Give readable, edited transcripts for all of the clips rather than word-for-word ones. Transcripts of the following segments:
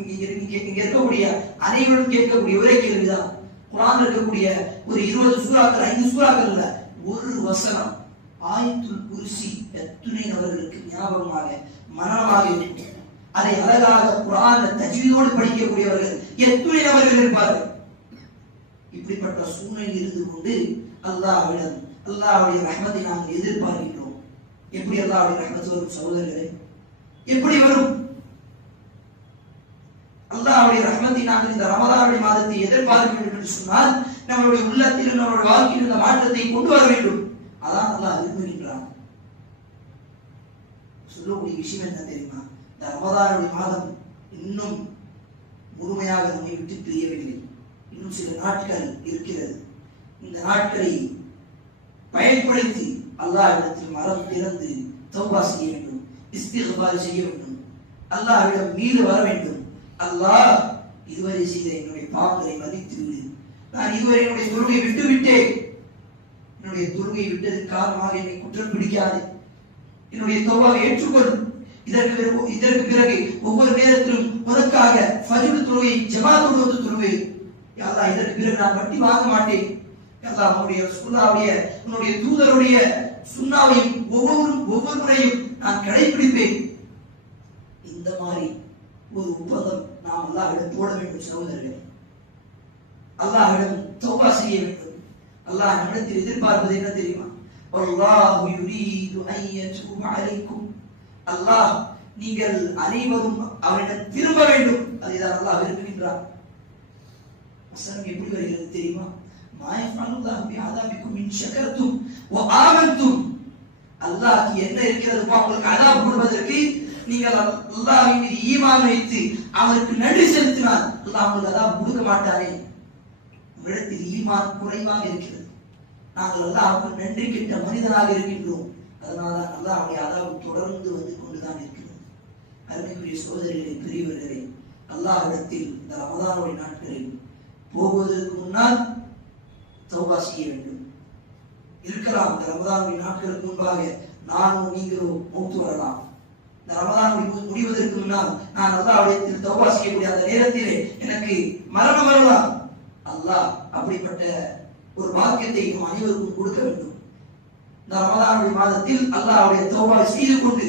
இங்க இருக்கக்கூடிய அனைவரும் கேட்கக்கூடிய ஒரே கேள்விதான். குர்ஆன்ல இருக்கக்கூடிய ஒரு 20 சூறாக்கள் 5 சூறாக்கள்ல ஒரு வசனம் ஆயத்துல் குர்சி எத்தனை நபர்களுக்கு ஞாபகமாக மனனமாக இருக்கும்? அதை அழகாக குர்ஆன்ல தஜ்வீதோடு படிக்கக்கூடியவர்கள் எத்தனை நபர்கள் இருப்பார்கள்? இப்படிப்பட்ட சூழ்நிலை இருந்து கொண்டு அல்லாஹ்விடம் அல்லாஹ்வுடைய ரஹ்மத்தை நாம் எதிர்பார்க்கிறோம். எப்படி அல்லாஹ்வுடைய ரஹ்மத் வரும் சகோதரர்களே? எப்படி வரும்? அல்லாஹ்வுடைய ரஹ்மத்தை நாம் இந்த ரமலானுடைய மாதத்தை எதிர்பார்க்க வேண்டும் என்று சொன்னால் நம்மளுடைய உள்ளத்தில் நம்மளுடைய வாழ்க்கையில் இந்த மாற்றத்தை கொண்டு வர வேண்டும். அதான் அல்லாஹ் விரும்புகின்றான். சொல்லக்கூடிய விஷயம் என்ன தெரியுமா? இந்த ரமலானுடைய மாதம் இன்னும் முழுமையாக நம்மை விட்டு பிரியவில்லை. இன்னும் சில நாட்கள் இருக்கிறது. இந்த நாட்களை பயன்படுத்தி அல்லாஹ்விடத்தில் மனம் திறந்து தௌபா செய்ய வேண்டும், இஸ்திக்பார் செய்ய வேண்டும், அல்லாஹ்விடம் மீது வர வேண்டும். அல்லாஹ், இதுவரை செய்த என்னுடைய பாவங்களை மன்னித்து விடு. நான் இதுவரை என்னுடைய தொழுகை விட்டு விட்டேன். என்னுடைய தொழுகை விட்டதன் காரணமாக என்னை குற்றம் பிடிக்காது. என்னுடைய தௌபாவை ஏற்றுக்கொள். இதற்கு பிறகு ஒவ்வொரு நேரத்திலும் உனக்காக ஃபஜ்ர் தொழுகை ஜமாத்தோடு வந்து தொழுவேன். யா அல்லாஹ், இதற்கு பிறகு நான் வட்டி வாங்க மாட்டேன். யா அல்லாஹ், உன்னுடைய தூதருடைய சுன்னாவையும் ஒவ்வொரு முறையும் நான் கடைபிடிப்பேன். இந்த மாதிரி ஒரு ஒப்பந்தம் நாம் அல்லாஹ்விடம் போட வேண்டும் சகோதரர்களே. அல்லாஹ்விடம் தௌபா செய்ய வேண்டும். அல்லாஹ் நம்மிடத்தில் எதிர்பார்ப்பது என்ன தெரியுமா? வல்லாஹு யுரீது அன் யதூப அலைக்கும். அல்லாஹ், நீங்கள் அனைவரும் அவனிடம் திரும்ப வேண்டும். அதுதான் அல்லாஹ் விரும்புகின்றான். வசனம் எப்படி வருகிறது தெரியுமா? மா யஃஅலுல்லாஹு பிஅதாபிக்கும் இன் ஷகர்தும் வ ஆமன்தும். அல்லாஹ்க்கு என்ன இருக்கிறது? உங்களுக்கு அதாப் கொடுப்பதற்கு நீங்கள் அல்லாஹ்வின் மீது ஈமான் வைத்து அவருக்கு நன்றி செலுத்தினால் அல்லாஹ் உங்களுக்கு அதாப் கொடுக்க மாட்டாரே. உங்களிடத்தில் ஈமான் குறைவாக இருக்கிறது. நாங்கள் அல்லாஹ்வுக்கு நன்றி கெட்ட மனிதனாக இருக்கின்றோம். அதனால அல்லாஹ்வுடைய அதாப் தொடர்ந்து வந்து கொண்டுதான் இருக்கிறது. அருமைக்குரிய சகோதரர்களே, பெரியவர்களே, அல்லாஹ்விடத்தில் இந்த ரமலானுடைய நாட்களில் போவதற்கு முன்னால் தௌபா செய்ய வேண்டும். இருக்கலாம் இந்த ரமலானுடைய நாட்களுக்கு முன்பாக நானும் நீங்களும் மூத்து வரலாம். இந்த ரமலான் முடிவதற்கு முன்னால் நான் அல்லாஹ்விடத்தில் தௌபா செய்யக்கூடிய அந்த நேரத்திலே எனக்கு மரணம் வரலாம். அல்லாஹ் அப்படிப்பட்ட ஒரு பாக்கியத்தை அனைவருக்கும் கொடுக்க வேண்டும். இந்த ரமலானுடைய மாதத்தில் அல்லாஹ்வுடைய தௌபாவை செய்து கொண்டு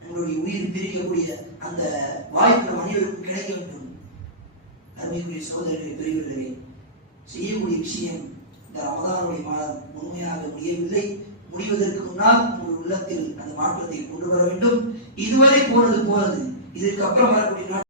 நம்மளுடைய உயிர் பிரிக்கக்கூடிய அந்த வாய்ப்பு நம் அனைவருக்கும் கிடைக்க வேண்டும். அருமைக்குரிய சகோதரர்களே, பெரியவர்களே, செய்யக்கூடிய விஷயம் இந்த ரமலானுடைய மாதம் முழுமையாக முடியவில்லை. முடிவதற்கு முன்னால் உங்கள் உள்ளத்தில் அந்த மாற்றத்தை கொண்டு வர வேண்டும். இதுவரை போனது, இதற்கு அப்புறம் வரக்கூடிய